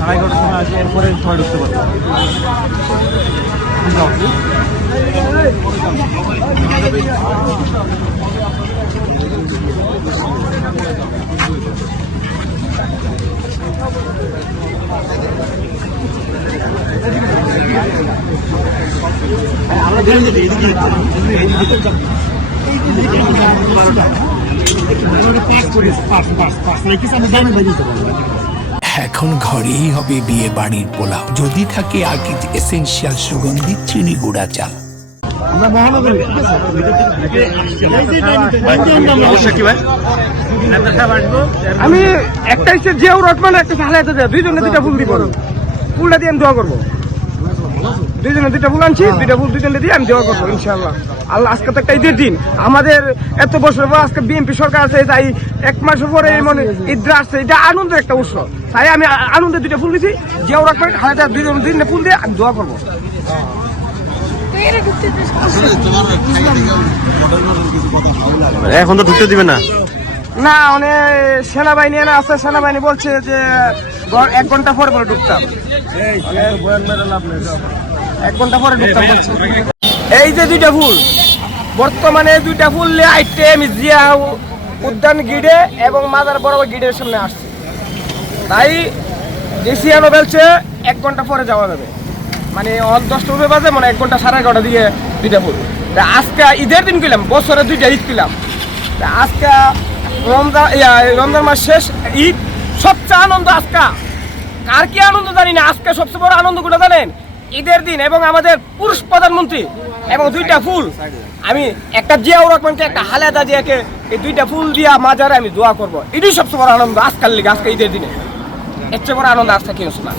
11:30টার সময় আসবে, এরপরে সবাই ঢুকতে পারবে। এখন ঘরেই হবে বিয়ে বাড়ির পোলাও, যদি থাকে আকিজ এসেনশিয়াল সুগন্ধি চিনি গুঁড়া চাল। আমি একটা হচ্ছে জিয়াউর রহমান, একটা হালাতে দেয়, দুইজনে দুইটা ফুল দিব, ফুলটা দিয়ে আমি দোয়া করবো। দুইজনে দুইটা ফুল আনছি, দুইটা ফুল দুইজনে দিয়ে আমি দোয়া করবো ইনশাআল্লাহ। আল্লাহ, আজকে তো একটা ঈদের দিন, আমাদের এত বছর পর আজকে বিএনপি সরকার আছে, তাই 1 মাস পরে মানে ঈদরা আসছে, এটা আনন্দের একটা উৎসব, তাই আমি আনন্দে দুইটা ফুল দিছি। জিয়াউর রহমান হালাতে দুইজনে ফুল দিয়ে আমি দোয়া করবো। এখন তো ঢুকতে দিবে না। না, মানে সেনাবাহিনী এনে আছে, সেনাবাহিনী বলছে যে 1 ঘন্টা পরে বলে ঢুকতাম, 1 ঘন্টা পরে ঢুকতাম বলছে। এই যে দুইটা ফুল, বর্তমানে দুইটা ফুল আইটে আমি জিয়া উদ্যান গিডে এবং মাদার বরাবর গিডের সামনে আসছি, তাই ডিসিয়ানো বলছে 1 ঘন্টা পরে যাওয়া যাবে, মানে 10টা বাজে, মানে 1 ঘন্টা 11:30 দিয়ে দুইটা ফুল। আজকে ঈদের দিন কিলাম, বছরে 2টা ঈদ কিলাম, আজকে রমজান মাস শেষ ঈদ, সবচেয়ে আনন্দ আজকে। কার কি আনন্দ জানি না, আজকে সবচেয়ে বড় আনন্দ গুলো জানেন, ঈদের দিন এবং আমাদের পুরুষ প্রধানমন্ত্রী এবং দুইটা ফুল, আমি একটা জিয়াউর রহমানকে, একটা খালেদা জিয়াকে এই দুইটা ফুল দিয়া মাজারে আমি দোয়া করবো, এটাই সবচেয়ে বড় আনন্দ আজকাল লিগে, আজকে ঈদের দিনে। এর চেয়ে বড় আনন্দ আজকে কি হচ্ছে না।